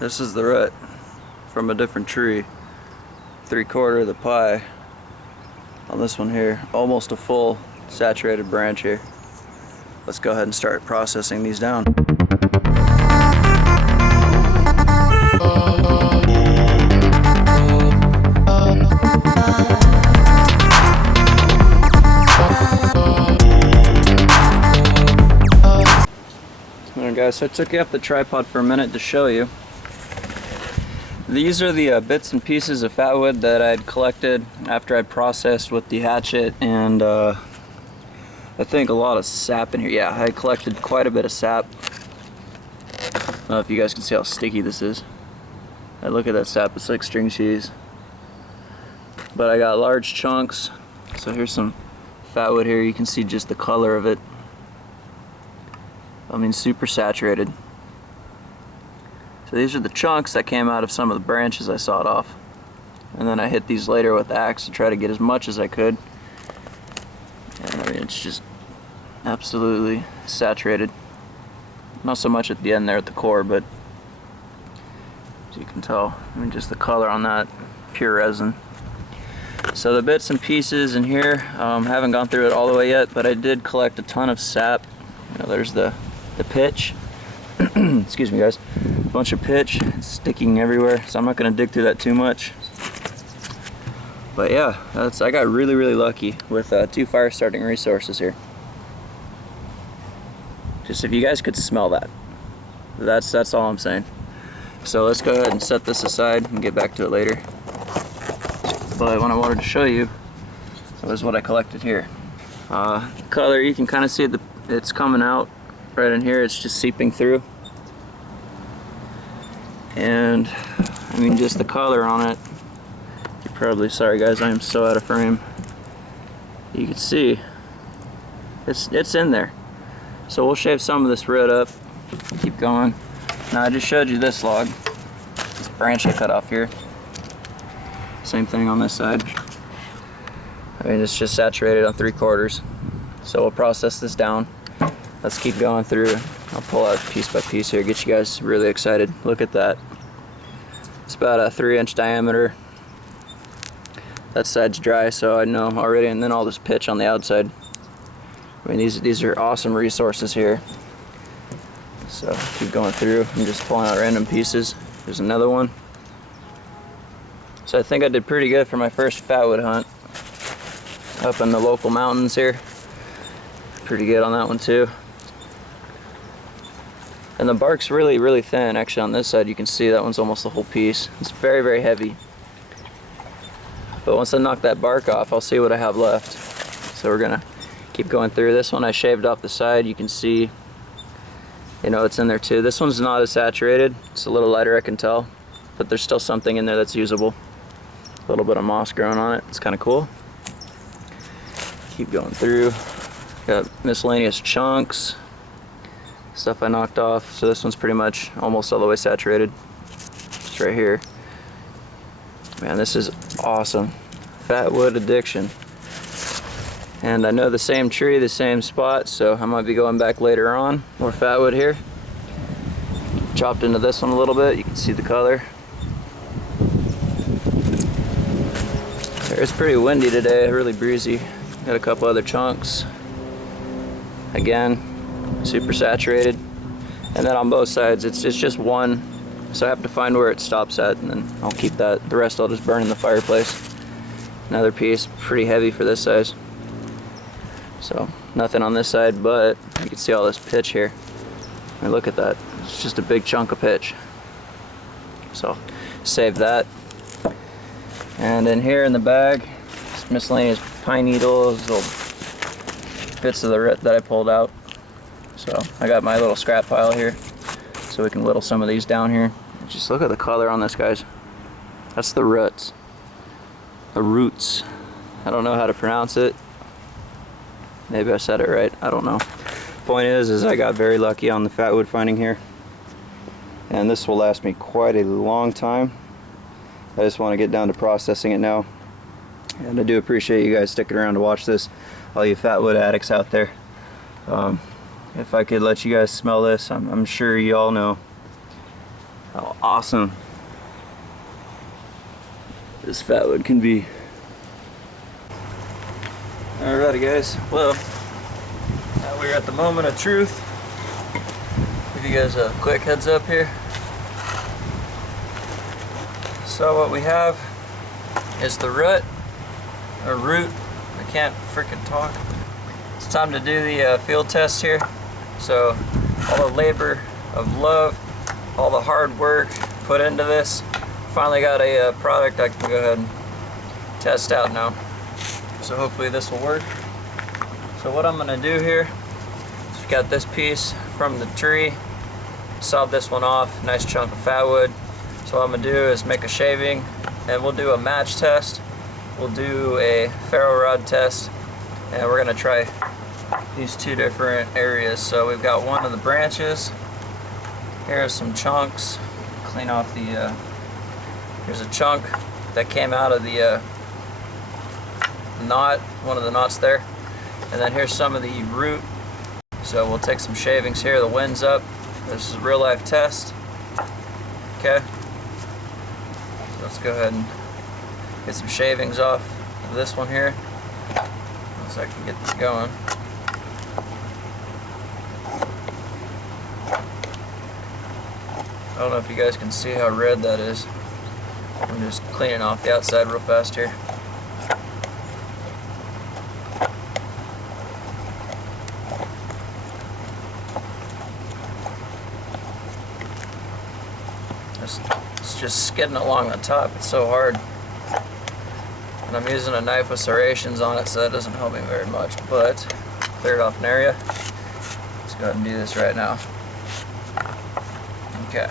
This is the root from a different tree. 3/4 of the pie on this one here. Almost a full saturated branch here. Let's go ahead and start processing these down. Alright guys, so I took you off the tripod for a minute to show you. These are the bits and pieces of fatwood that I'd collected after I'd processed with the hatchet, and I think a lot of sap in here. Yeah, I collected quite a bit of sap. I don't know if you guys can see how sticky this is. Look at that sap, it's like string cheese. But I got large chunks. So here's some fatwood here. You can see just the color of it. I mean, super saturated. So these are the chunks that came out of some of the branches I sawed off. And then I hit these later with the axe to try to get as much as I could. And I mean, it's just absolutely saturated. Not so much at the end there at the core, but as you can tell, I mean, just the color on that, pure resin. So the bits and pieces in here, haven't gone through it all the way yet, but I did collect a ton of sap. You know, there's the pitch. Excuse me guys, a bunch of pitch. It's sticking everywhere, so I'm not going to dig through that too much. But yeah, I got really lucky with 2 fire starting resources here. Just if you guys could smell that, that's all I'm saying. So let's go ahead and set this aside and get back to it later. But what I wanted to show you was what I collected here. Color, you can kind of see it's coming out right in here. It's just seeping through, and I mean, just the color on it. You're probably, sorry guys, I am so out of frame. You can see it's in there. So we'll shave some of this root up, keep going. Now I just showed you this log, this branch I cut off here. Same thing on this side. I mean, it's just saturated on 3/4. So we'll process this down. Let's keep going through. I'll pull out piece by piece here, get you guys really excited. Look at that. It's about a 3-inch diameter. That side's dry, so I know already, and then all this pitch on the outside. I mean, these are awesome resources here. So keep going through. I'm just pulling out random pieces. There's another one. So I think I did pretty good for my first fatwood hunt up in the local mountains here. Pretty good on that one too. And the bark's really thin. Actually, on this side you can see that one's almost the whole piece. It's very heavy. But once I knock that bark off, I'll see what I have left. So we're gonna keep going through. This one I shaved off the side. You can see, you know, it's in there too. This one's not as saturated. It's a little lighter, I can tell. But there's still something in there that's usable. A little bit of moss growing on it. It's kind of cool. Keep going through. Got miscellaneous chunks. Stuff I knocked off. So this one's pretty much almost all the way saturated. Just right here. Man, this is awesome. Fatwood addiction. And I know the same tree, the same spot, so I might be going back later on. More fatwood here. Chopped into this one a little bit. You can see the color. It's pretty windy today, really breezy. Got a couple other chunks. Again, super saturated. And then on both sides, it's just one. So I have to find where it stops at, and then I'll keep that. The rest I'll just burn in the fireplace. Another piece, pretty heavy for this size. So nothing on this side, but you can see all this pitch here. I mean, look at that. It's just a big chunk of pitch. So save that. And then here in the bag, some miscellaneous pine needles, little bits of the root that I pulled out. So I got my little scrap pile here, so we can whittle some of these down here. Just look at the color on this, guys. That's the roots. The roots. I don't know how to pronounce it. Maybe I said it right. I don't know. Point is I got very lucky on the fatwood finding here, and this will last me quite a long time. I just want to get down to processing it now, and I do appreciate you guys sticking around to watch this, all you fatwood addicts out there. If I could let you guys smell this, I'm sure you all know how awesome this fatwood can be. Alrighty guys, well, now we're at the moment of truth. Give you guys a quick heads up here. So what we have is the root. I can't freaking talk. It's time to do the field test here. So all the labor of love, all the hard work put into this, finally got a product I can go ahead and test out now. So hopefully this will work. So what I'm gonna do here is we got this piece from the tree, sawed this one off, nice chunk of fatwood. So what I'm gonna do is make a shaving, and we'll do a match test. We'll do a ferro rod test, and we're gonna try these two different areas. So we've got one of the branches. Here's some chunks. Clean off the, here's a chunk that came out of the knot, one of the knots there. And then here's some of the root. So we'll take some shavings here. The wind's up. This is a real life test. Okay. So let's go ahead and get some shavings off of this one here. Once I can get this going. I don't know if you guys can see how red that is. I'm just cleaning off the outside real fast here. It's just skidding along the top. It's so hard. And I'm using a knife with serrations on it, so that doesn't help me very much, but cleared off an area. Let's go ahead and do this right now. Okay.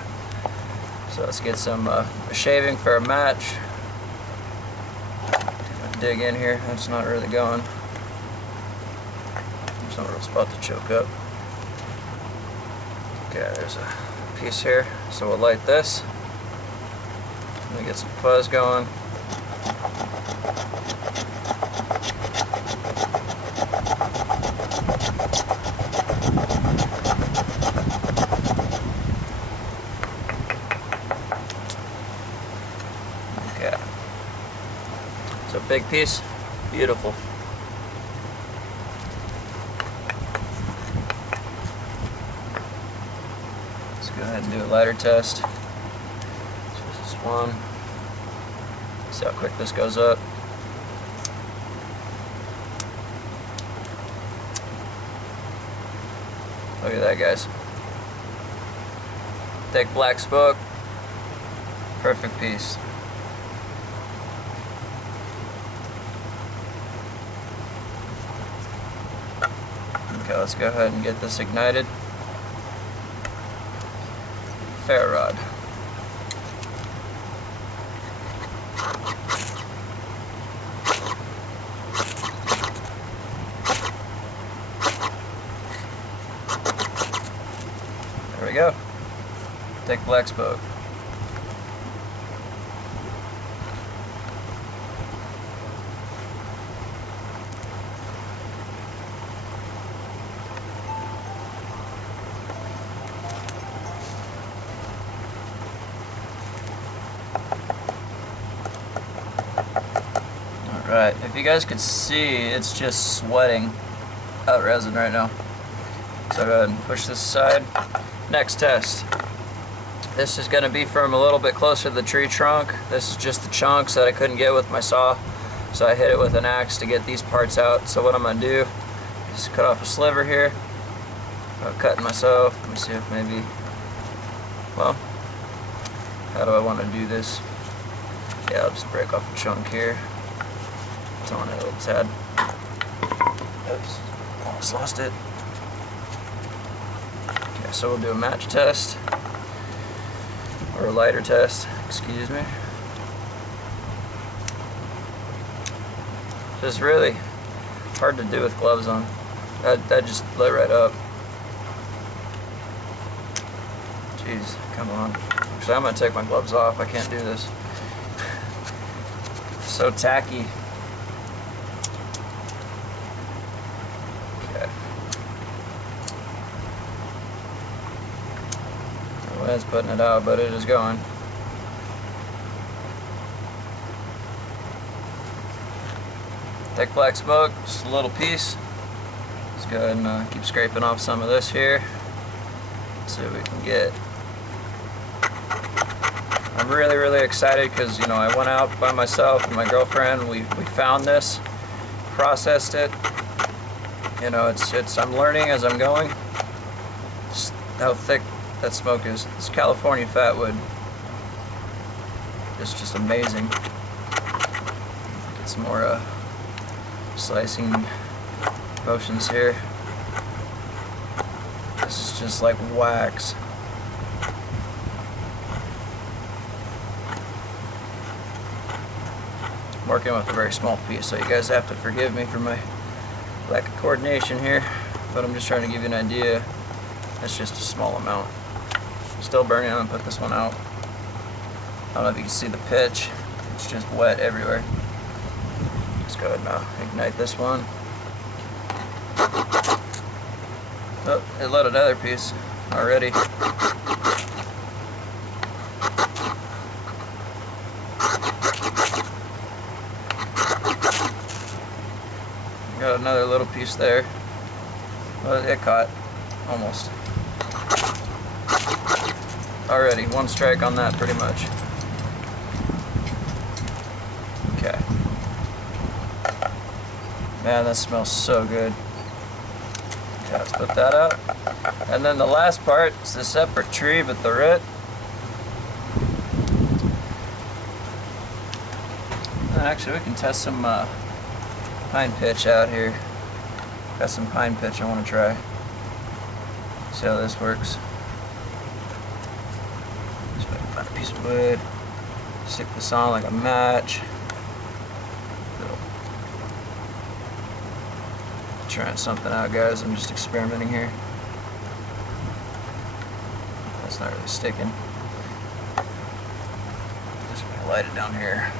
So let's get some shaving for a match. Dig in here. That's not really going. There's no real spot to choke up. Okay, there's a piece here. So we'll light this. Let me get some fuzz going. Okay. So big piece, beautiful. Let's go ahead and do a lighter test. This is one. See how quick this goes up. Look at that, guys. Thick black smoke. Perfect piece. Okay, let's go ahead and get this ignited. Ferro rod. There we go. Thick black smoke. Alright, if you guys could see, it's just sweating out resin right now. So go ahead and push this aside. Next test. This is going to be from a little bit closer to the tree trunk. This is just the chunks that I couldn't get with my saw. So I hit it with an axe to get these parts out. So what I'm going to do is cut off a sliver here. I'm cutting myself. Let me see if maybe, well, how do I want to do this? Yeah, I'll just break off a chunk here. It's on it a little tad. Oops, almost lost it. Okay, so we'll do a match test. Or a lighter test, excuse me. Just really hard to do with gloves on. That just lit right up. Jeez, come on. Actually, I'm gonna take my gloves off. I can't do this. So tacky. Okay. It's putting it out, but it is going. Thick black smoke, just a little piece. Let's go ahead and keep scraping off some of this here. See what we can get. I'm really excited because, you know, I went out by myself and my girlfriend. We found this, processed it. You know, I'm learning as I'm going. Just how thick that smoke is. It's California Fatwood. It's just amazing. Get some more slicing motions here. This is just like wax. I'm working with a very small piece, so you guys have to forgive me for my lack of coordination here, but I'm just trying to give you an idea. That's just a small amount. Still burning on, put this one out. I don't know if you can see the pitch. It's just wet everywhere. Let's go ahead and ignite this one. Oh, it lit another piece already. Got another little piece there. Well, it caught almost. Already, one strike on that pretty much. Okay. Man, that smells so good. Okay, let's put that up. And then the last part is the separate tree, but the root. Actually, we can test some pine pitch out here. Got some pine pitch I want to try. See how this works. Just find a piece of wood. Stick this on like a match. Trying something out, guys. I'm just experimenting here. That's not really sticking. Just gonna light it down here.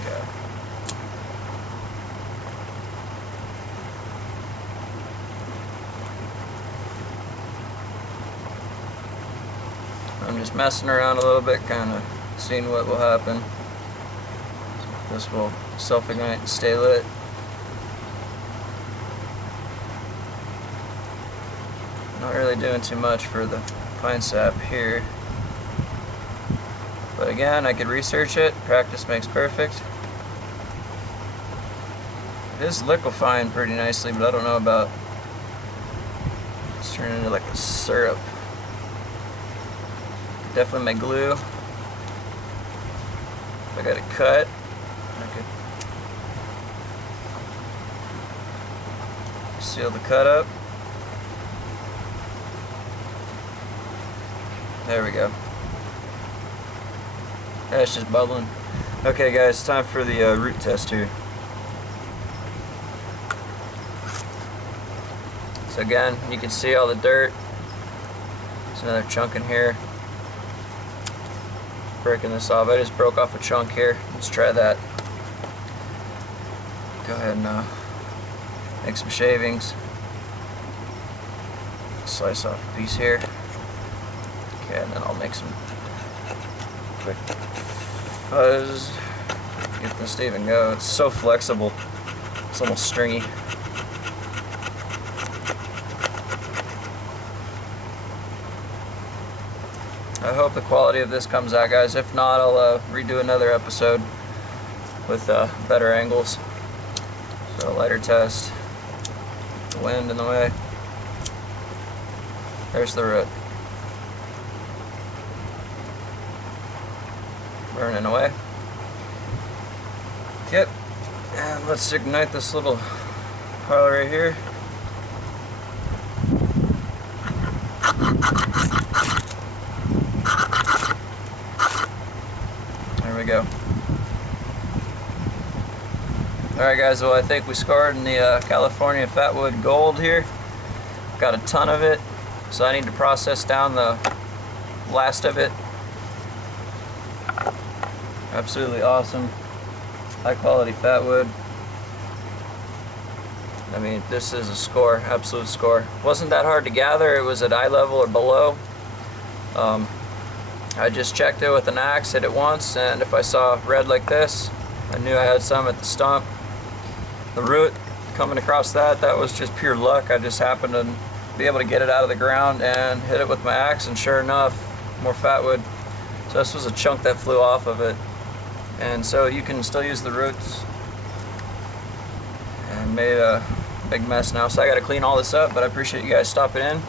Okay. I'm just messing around a little bit, kind of seeing what will happen. This will self-ignite and stay lit. Not really doing too much for the pine sap here. But again, I could research it. Practice makes perfect. It is liquefying pretty nicely, but I don't know about it's turning into like a syrup. Definitely my glue. If I got it cut, I could seal the cut up. There we go. That's just bubbling. Okay guys, it's time for the root test here. So again, you can see all the dirt. There's another chunk in here. Breaking this off. I just broke off a chunk here. Let's try that. Go ahead and make some shavings. Slice off a piece here. Okay, and then I'll make some quick fuzz. Get this to even go. It's so flexible. It's almost stringy. I hope the quality of this comes out, guys. If not, I'll redo another episode with better angles. So lighter test. The wind in the way. There's the root. Burning away. Yep. And let's ignite this little pile right here. There we go. Alright guys, well I think we scored in the California Fatwood Gold here. Got a ton of it, so I need to process down the last of it. Absolutely awesome. high quality Fatwood. I mean, this is a score, absolute score. Wasn't that hard to gather. It was at eye level or below. I just checked it with an axe, hit it once, and if I saw red like this, I knew I had some at the stump. The root coming across that was just pure luck. I just happened to be able to get it out of the ground and hit it with my axe, and sure enough, more Fatwood. So this was a chunk that flew off of it. And so you can still use the roots. And made a big mess now, so I got to clean all this up, but I appreciate you guys stopping in.